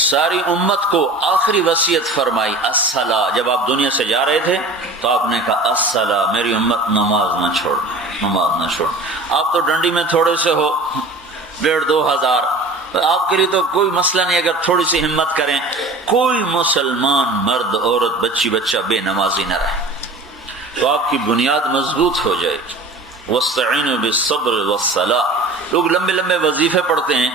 ساری امت کو آخری وصیت فرمائی الصلاۃ. جب آپ دنیا سے جا رہے تھے تو آپ نے کہا الصلاۃ، میری امت نماز نہ چھوڑ، نماز نہ چھوڑ. آپ تو ڈنڈی میں تھوڑے سے ہو، 1,500-2,000، آپ کے لیے تو کوئی مسئلہ نہیں اگر تھوڑی سی ہمت کریں. کوئی مسلمان مرد عورت بچی بچہ بے نمازی نہ رہے تو آپ کی بنیاد مضبوط ہو جائے گی. وَاسْتَعِينُوا بِالصَّبْرِ وَالصَّلَاةِ. لوگ لمبے لمبے وظیفے پڑھتے ہیں،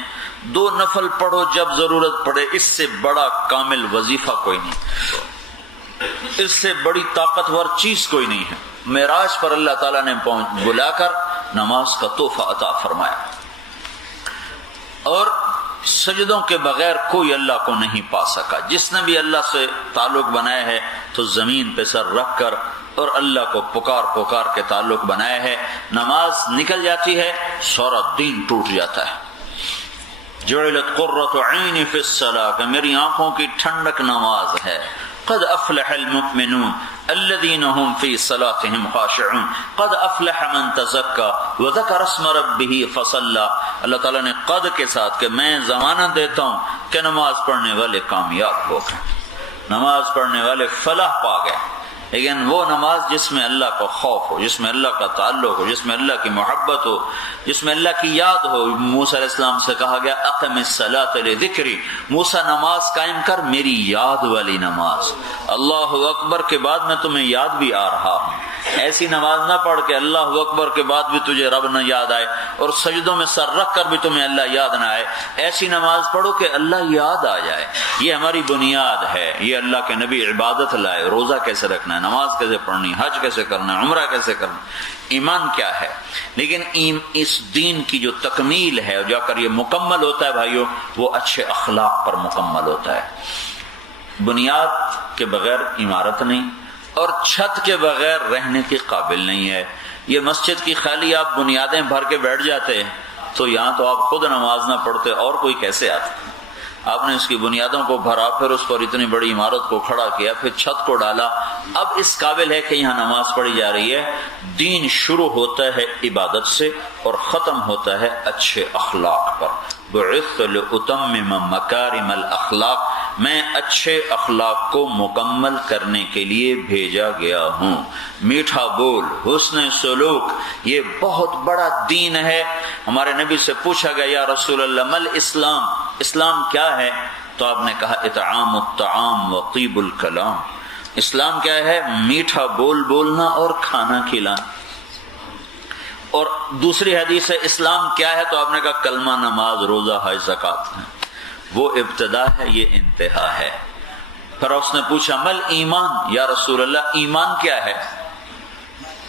2 نفل پڑھو جب ضرورت پڑے، اس سے بڑا کامل وظیفہ کوئی نہیں، اس سے بڑی طاقتور چیز کوئی نہیں ہے. معراج پر اللہ تعالیٰ نے بلا کر نماز کا تحفہ عطا فرمایا، اور سجدوں کے بغیر کوئی اللہ کو نہیں پا سکا. جس نے بھی اللہ سے تعلق بنایا ہے تو زمین پہ سر رکھ کر اور اللہ کو پکار پکار کے تعلق بنایا ہے. نماز نکل جاتی ہے سارا دین ٹوٹ جاتا ہے. جعلت قرۃ عینی فی الصلاۃ، کہ میری آنکھوں کی ٹھنڈک نماز ہے. قد افلح المؤمنون الذین هم فی صلاتهم خاشعون قد افلح من تزکا وذکر اسم ربہ فصلی. اللہ تعالیٰ نے قد کے ساتھ کہ میں ضمانت دیتا ہوں کہ نماز پڑھنے والے کامیاب ہو گئے، نماز پڑھنے والے فلاح پا گئے. لیکن وہ نماز جس میں اللہ کا خوف ہو، جس میں اللہ کا تعلق ہو، جس میں اللہ کی محبت ہو، جس میں اللہ کی یاد ہو. موسیٰ علیہ السلام سے کہا گیا اقم الصلاۃ لذکری، موسیٰ نماز قائم کر میری یاد والی نماز. اللہ اکبر کے بعد میں تمہیں یاد بھی آ رہا ہوں. ایسی نماز نہ پڑھ کہ اللہ اکبر کے بعد بھی تجھے رب نہ یاد آئے اور سجدوں میں سر رکھ کر بھی تمہیں اللہ یاد نہ آئے. ایسی نماز پڑھو کہ اللہ یاد آ جائے. یہ ہماری بنیاد ہے. یہ اللہ کے نبی عبادت لائے. روزہ کیسے رکھنا ہے، نماز کیسے پڑھنی، حج کیسے کرنا ہے، عمرہ کیسے کرنا، ایمان کیا ہے. لیکن اس دین کی جو تکمیل ہے جا کر یہ مکمل ہوتا ہے بھائیو، وہ اچھے اخلاق پر مکمل ہوتا ہے. بنیاد کے بغیر عمارت نہیں، اور چھت کے بغیر رہنے کے قابل نہیں ہے. یہ مسجد کی خالی آپ بنیادیں بھر کے بیٹھ جاتے تو یہاں تو آپ خود نماز نہ پڑھتے اور کوئی کیسے آتا. آپ نے اس کی بنیادوں کو بھرا، پھر اس پر اتنی بڑی عمارت کو کھڑا کیا، پھر چھت کو ڈالا، اب اس قابل ہے کہ یہاں نماز پڑھی جا رہی ہے. دین شروع ہوتا ہے عبادت سے اور ختم ہوتا ہے اچھے اخلاق پر. بعثت لأتمم مکارم الاخلاق، میں اچھے اخلاق کو مکمل کرنے کے لیے بھیجا گیا ہوں. میٹھا بول، حسن سلوک، یہ بہت بڑا دین ہے. ہمارے نبی سے پوچھا گیا یا رسول اللہ مل اسلام، اسلام کیا ہے؟ تو آپ نے کہا اطعام الطعام و طیب الکلام. اسلام کیا ہے؟ میٹھا بول بولنا اور کھانا کھلانا. اور دوسری حدیث ہے اسلام کیا ہے؟ تو آپ نے کہا کلمہ، نماز، روزہ، حج، زکوٰۃ. وہ ابتدا ہے، یہ انتہا ہے. پھر اس نے پوچھا مل ایمان یا رسول اللہ، ایمان کیا ہے؟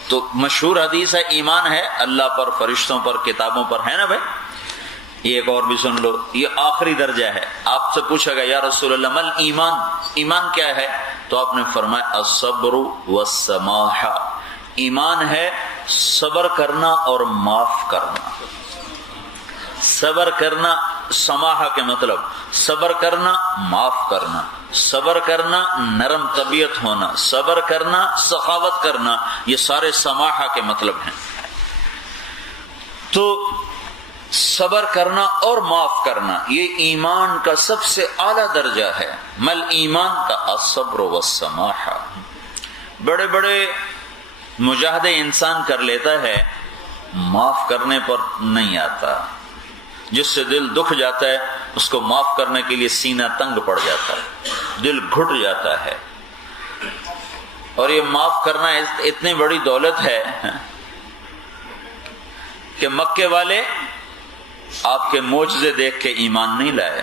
تو مشہور حدیث ہے ایمان ہے اللہ پر، فرشتوں پر، کتابوں پر، ہے نا بھائی. یہ ایک اور بھی سن لو، یہ آخری درجہ ہے. آپ سے پوچھا گیا یا رسول اللہ مل ایمان، ایمان کیا ہے؟ تو آپ نے فرمایا الصبر والسماحہ، ایمان ہے صبر کرنا اور معاف کرنا. صبر کرنا، سماحہ کے مطلب صبر کرنا، معاف کرنا، صبر کرنا نرم طبیعت ہونا، صبر کرنا سخاوت کرنا، یہ سارے سماحہ کے مطلب ہیں. تو صبر کرنا اور معاف کرنا یہ ایمان کا سب سے اعلیٰ درجہ ہے. مل ایمان کا الصبر والسماحہ. بڑے بڑے مجاہدے انسان کر لیتا ہے، معاف کرنے پر نہیں آتا. جس سے دل دکھ جاتا ہے اس کو معاف کرنے کے لیے سینہ تنگ پڑ جاتا ہے، دل گھٹ جاتا ہے. اور یہ معاف کرنا اتنی بڑی دولت ہے کہ مکے والے آپ کے معجزے دیکھ کے ایمان نہیں لائے.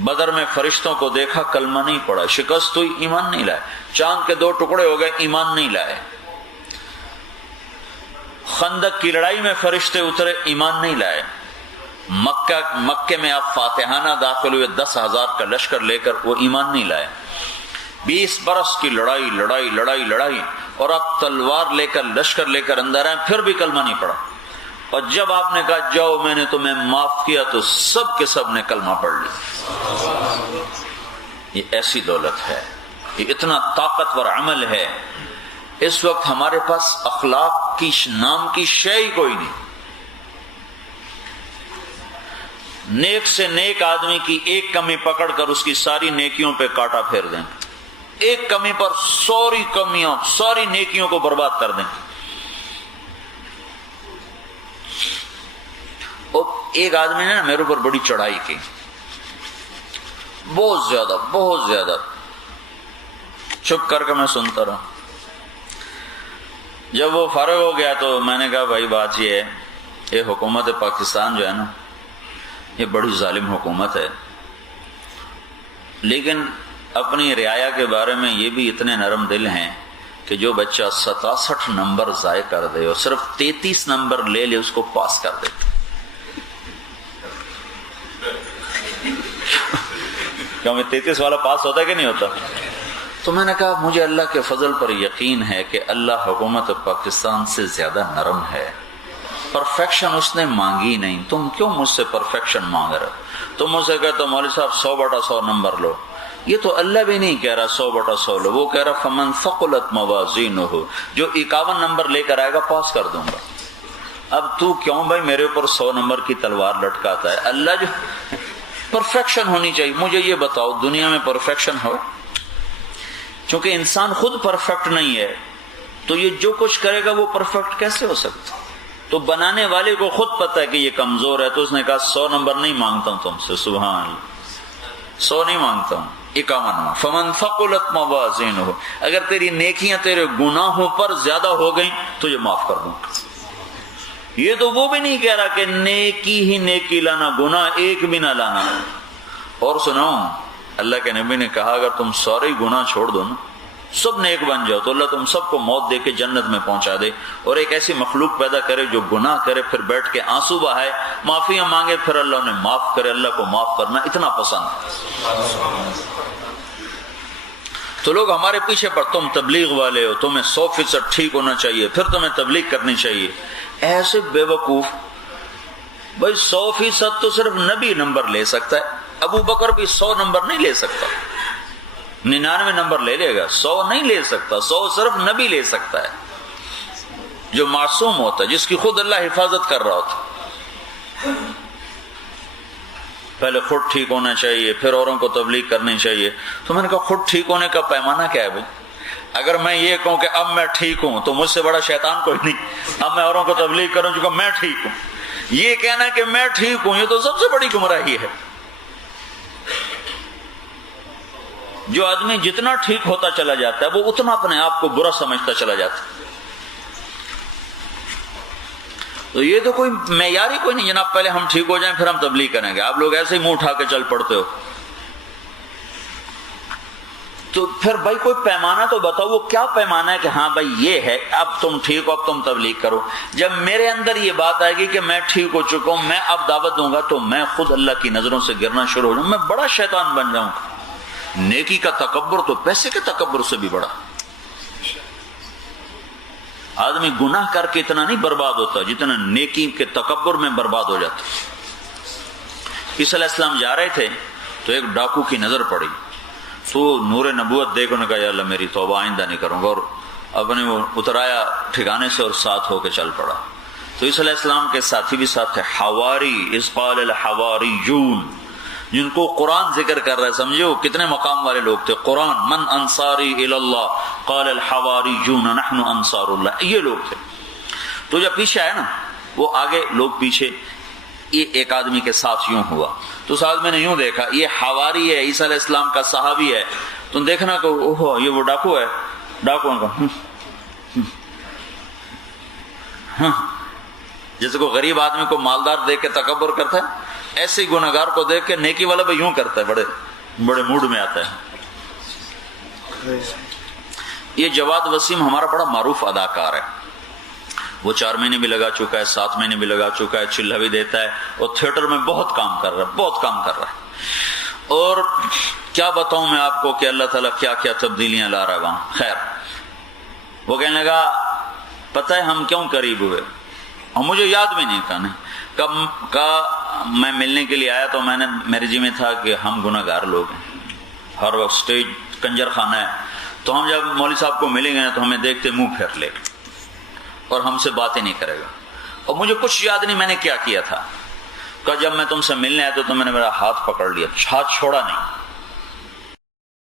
بدر میں فرشتوں کو دیکھا، کلمہ نہیں پڑا، شکست ہوئی، ایمان نہیں لائے. چاند کے 2 ٹکڑے ہو گئے، ایمان نہیں لائے. خندق کی لڑائی میں فرشتے اترے، ایمان نہیں لائے. مکے میں آپ فاتحانہ داخل ہوئے 10,000 کا لشکر لے کر، وہ ایمان نہیں لائے. 20 برس کی لڑائی لڑائی لڑائی لڑائی اور آپ تلوار لے کر، لشکر لے کر اندر آئے، پھر بھی کلمہ نہیں پڑا. اور جب آپ نے کہا جاؤ میں نے تمہیں معاف کیا تو سب کے سب نے کلمہ پڑھ لیا. یہ ایسی دولت ہے، یہ اتنا طاقتور عمل ہے. اس وقت ہمارے پاس اخلاق کی نام کی شے ہی کوئی نہیں. نیک سے نیک آدمی کی ایک کمی پکڑ کر اس کی ساری نیکیوں پہ کاٹا پھیر دیں، ایک کمی پر ساری کمیاں، ساری نیکیوں کو برباد کر دیں۔ اور ایک آدمی نے نا میرے اوپر بڑی چڑھائی کی، بہت زیادہ، چپ کر کے میں سنتا رہا۔ جب وہ فارغ ہو گیا تو میں نے کہا بھائی بات یہ ہے، یہ حکومت پاکستان جو ہے نا، یہ بڑی ظالم حکومت ہے، لیکن اپنی رعایا کے بارے میں یہ بھی اتنے نرم دل ہیں کہ جو بچہ 67 نمبر ضائع کر دے اور صرف 33 نمبر لے لے اس کو پاس کر دے۔ کیا میں 33 والا پاس ہوتا ہے کہ نہیں ہوتا؟ تو میں نے کہا مجھے اللہ کے فضل پر یقین ہے کہ اللہ حکومت پاکستان سے زیادہ نرم ہے، پرفیکشن اس نے مانگی نہیں، تم کیوں مجھ سے پرفیکشن مانگ رہے ہو؟ تم مجھ سے کہتے ہو مولوی صاحب 100/100 نمبر لو، یہ تو اللہ بھی نہیں کہہ رہا 100/100 لو، وہ کہہ رہا فمن ثقلت موازینہ، جو 51 نمبر لے کر آئے گا پاس کر دوں گا۔ اب تو کیوں بھائی میرے اوپر 100 نمبر کی تلوار لٹکاتا ہے؟ اللہ جو پرفیکشن ہونی چاہیے، مجھے یہ بتاؤ دنیا میں پرفیکشن ہو؟ چونکہ انسان خود پرفیکٹ نہیں ہے تو یہ جو کچھ کرے گا وہ پرفیکٹ کیسے ہو سکتا؟ تو بنانے والے کو خود پتہ ہے کہ یہ کمزور ہے، تو اس نے کہا 100 نمبر نہیں مانگتا ہوں تم سے، سبحان اللہ، 100 نہیں مانگتا ہوں، 51۔ فمن ثقلت موازینہ، اگر تیری نیکیاں تیرے گناہوں پر زیادہ ہو گئیں تو یہ معاف کر دوں۔ یہ تو وہ بھی نہیں کہہ رہا کہ نیکی ہی نیکی لانا، گناہ ایک بھی نہ لانا۔ اور سناؤ، اللہ کے نبی نے کہا اگر تم سارے گناہ چھوڑ دو نا، سب نیک بن جاؤ، تو اللہ تم سب کو موت دے کے جنت میں پہنچا دے، اور ایک ایسی مخلوق پیدا کرے جو گناہ کرے پھر بیٹھ کے آنسو بہائے، معافیاں مانگے پھر اللہ انہیں معاف کرے۔ اللہ کو معاف کرنا اتنا پسند ہے۔ تو لوگ ہمارے پیچھے پر تم تبلیغ والے ہو، تمہیں 100% ٹھیک ہونا چاہیے، پھر تمہیں تبلیغ کرنی چاہیے۔ ایسے بے وقوف، بھائی 100% تو صرف نبی نمبر لے سکتا ہے، ابو بکر بھی 100 نمبر نہیں لے سکتا، 99 نمبر لے لے گا، 100 نہیں لے سکتا، 100 صرف نبی لے سکتا ہے جو معصوم ہوتا ہے، جس کی خود اللہ حفاظت کر رہا ہوتا۔ پہلے خود ٹھیک ہونا چاہیے، پھر اوروں کو تبلیغ کرنی چاہیے۔ تو میں نے کہا خود ٹھیک ہونے کا پیمانہ کیا ہے بھائی؟ اگر میں یہ کہوں کہ اب میں ٹھیک ہوں تو مجھ سے بڑا شیطان کوئی نہیں، اب میں اوروں کو تبلیغ کروں چونکہ میں ٹھیک ہوں۔ یہ کہنا کہ میں ٹھیک ہوں یہ تو سب سے بڑی گمراہی ہے۔ جو آدمی جتنا ٹھیک ہوتا چلا جاتا ہے وہ اتنا اپنے آپ کو برا سمجھتا چلا جاتا ہے۔ تو یہ تو کوئی معیار ہی کوئی نہیں جناب پہلے ہم ٹھیک ہو جائیں پھر ہم تبلیغ کریں گے۔ آپ لوگ ایسے ہی منہ اٹھا کے چل پڑتے ہو۔ تو پھر بھائی کوئی پیمانہ تو بتاؤ، وہ کیا پیمانہ ہے کہ ہاں بھائی یہ ہے اب تم ٹھیک ہو اب تم تبلیغ کرو؟ جب میرے اندر یہ بات آئے گی کہ میں ٹھیک ہو چکا ہوں، میں اب دعوت دوں گا تو میں خود اللہ کی نظروں سے گرنا شروع ہو جاؤں، میں بڑا شیطان بن جاؤں۔ نیکی کا تکبر تو پیسے کے تکبر سے بھی بڑا۔ آدمی گناہ کر کے اتنا نہیں برباد ہوتا جتنا نیکی کے تکبر میں برباد ہو جاتا۔ عیسیٰ علیہ السلام جا رہے تھے تو ایک ڈاکو کی نظر پڑی، تو نور نبوت دیکھ انہوں نے کہا یا اللہ میری توبہ آئندہ نہیں کروں گا، اور اپنے وہ اترایا ٹھکانے سے اور ساتھ ہو کے چل پڑا۔ تو عیسیٰ علیہ السلام کے ساتھی بھی ساتھ تھے، حواری، اذ قال الحواریون، جن کو قرآن ذکر کر رہا ہے، سمجھو کتنے مقام والے لوگ تھے۔ قرآن من انصاری الی اللہ قال الحواریون نحن انصار اللہ، یہ لوگ تھے۔ تو جب پیچھے آئے نا وہ آگے لوگ پیچھے، یہ ایک آدمی کے ساتھ یوں ہوا تو اس آدمی نے یوں دیکھا یہ حواری ہے، عیسیٰ علیہ السلام کا صحابی ہے، تم دیکھنا کہ اوہ یہ وہ ڈاکو ہے، ڈاکو کا جیسے کوئی غریب آدمی کو مالدار دیکھ کے تکبر کرتا ہے، ایسے ہی گناہگار کو دیکھ کے نیکی والا بھی یوں کرتا ہے، بڑے بڑے موڈ میں آتا ہے۔ یہ جواد وسیم ہمارا بڑا معروف اداکار ہے، وہ 4 مہینے بھی لگا چکا ہے، 7 مہینے بھی لگا چکا ہے، چلہ بھی دیتا ہے اور تھیٹر میں بہت کام کر رہا ہے، بہت کام کر رہا ہے۔ اور کیا بتاؤں میں آپ کو کہ اللہ تعالیٰ کیا کیا تبدیلیاں لا رہا ہے وہاں۔ خیر وہ کہنے لگا پتہ ہے ہم کیوں قریب ہوئے، اور مجھے یاد بھی نہیں تھا، کب کا میں ملنے کے لیے آیا تو میں نے میرے جی میں تھا کہ ہم گناہ گار لوگ ہیں، ہر وقت سٹیج کنجر خانہ ہے، تو ہم جب مولوی صاحب کو ملیں گے تو ہمیں دیکھتے منہ پھیر لے اور ہم سے باتیں نہیں کرے گا، اور مجھے کچھ یاد نہیں میں نے کیا کیا تھا۔ کہ جب میں تم سے ملنے آیا تو تم نے میرا ہاتھ پکڑ لیا، ہاتھ چھوڑا نہیں۔